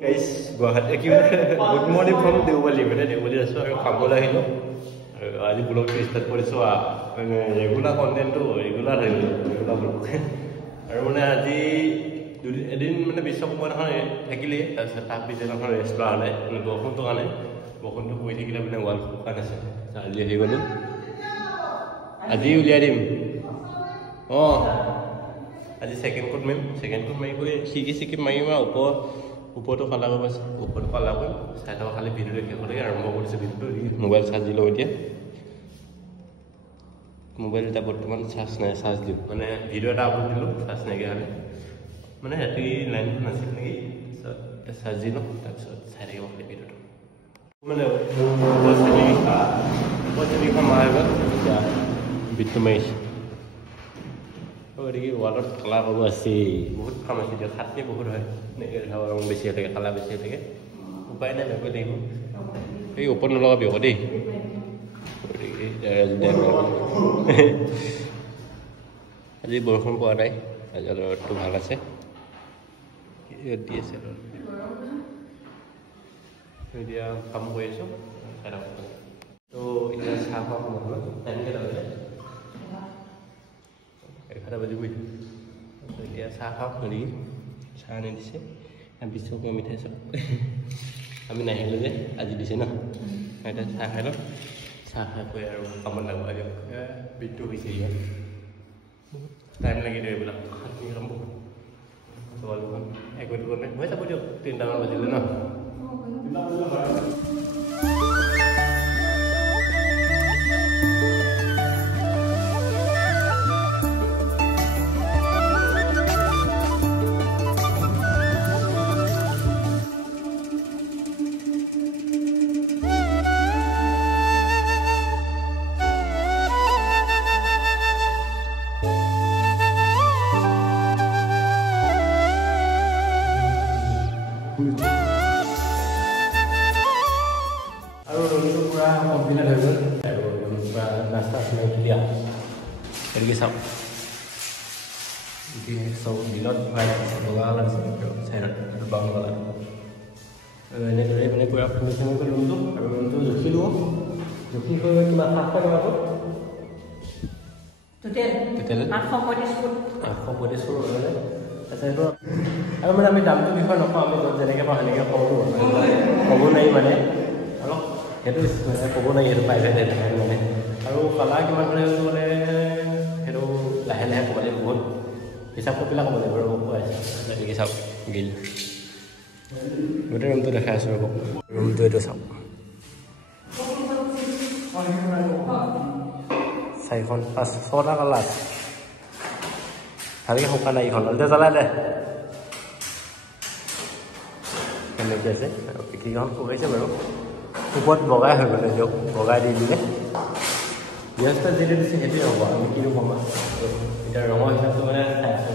Guys, good morning from Deobali. Deobali aso aru khabole ahilo. Aji blog start koriso regular content to regular blog. Aru mane aji edin mane bisokmar han thakile ta bijana han restaurant ale bokhon to koi thikile mane wall kan ase aji he golu aji uliya dim aji second coat mai koi siki mai ma উপৰটো কলা গৈ আছে উপৰটো কলা গৈ সাইডৰ খালি video দেখি কৰি আৰম্ভ কৰিছে ভিডিওটো মোবাইল চাৰ্জ দিলো এতিয়া মোবাইল এটা বৰ্তমান চাৰ্জ নাই চাৰ্জ দিও মানে ভিডিও এটা আপলোড দিলো চাৰ্জ নাই গেলে মানে হেতি লাইন নাছিল নেকি চাৰ্জ দিলো তাৰপিছত চাই থাকিব খালি ভিডিওটো মানে বসলি মাৰবা যা ভিডিও মাইছ ওদিকে ওয়ালত কালা হব আছে বহুত কাম আছে যে খাটনি বহুত হয় রং বেশি থাকে কালা বেশি থাকে উপায় নাই বেকৈ লাগিব এই ওপৰ নলগাবি আকৌ দেই আজি বৰষুণ পোৱা নাই আজি ৰ'দটো ভাল আছে ৰ'দ দি আছে এতিয়া কাম কৰি আছো তো এতিয়া চাহ খোৱা সময় টাইমকে লাগে 11 বাজি গৈ এতিয়া চাহ খাওঁ ধৰি চাহ আনি দিছে বিশ্বকৰ্মা মিঠাই চব আমি নাহিলোঁ যে আজি দিছে ন এতিয়া চাহ খাই লওঁ চাহ খাই কৈ আৰু কামত লাগো আজি বিটটো হৈছে ইয়াত টাইম লাগি দিয়ে এইবিলাক খাটনি কাম বহুত চোৱালখন একোটো কাৰণে হৈ যাব দিয়ক 3টামান বাজিলে ন আৰু ৰংটো পুৰা কমপ্লিট হৈ গ'ল আৰু পুৰা নাস্তা খাই দিয়া এদিকে চাওক চব দিনত বগা লাগিছে চাইডত বাউন কালাৰ এনেদৰে মানে পুৰা ফিনিচিং কৰি ৰুমটো আৰু ৰুমটো জুখিলোঁ জুখি কৰি কিমান 700 টকা টোটেল 835 ফুট তাৰপিছত আৰু মানে আমি দামটো বিষয়ে নকওঁ আমি য'ত যেনেকৈ পাওঁ সেনেকৈ ক'ব নোৱাৰি মানে অলপ সেইটো ক'ব নোৱাৰি সেইটো প্ৰাইভেট মানে আৰু কালাৰ কিমান হ'লে মানে সেইটো লাহে লাহে ক'ব লাগিব বহুত হিচাপ কপিলা ক'ব লাগিব ৰ'ব কৈ আছে গতিকে চাওক গিল গোটেই ৰুমটো দেখাই আছোঁ ৰ'ব ৰুমটো এইটো চাওক 4খন 5-6টা কালাৰ ভালকৈ শুকা নাই এইখন এতিয়া জ্বলাই দে এনেকৈ আছে আৰু পিঠিখন শুকাইছে বাৰু ওপৰত বগাই হৈ গ'লে দিয়ক বগাই দি দিলে গৃহস্থ যিটো দিছে সেইটোৱে হ'ব আমি কিনো ক'ম এতিয়া ৰঙৰ হিচাপটো মানে চাই আছোঁ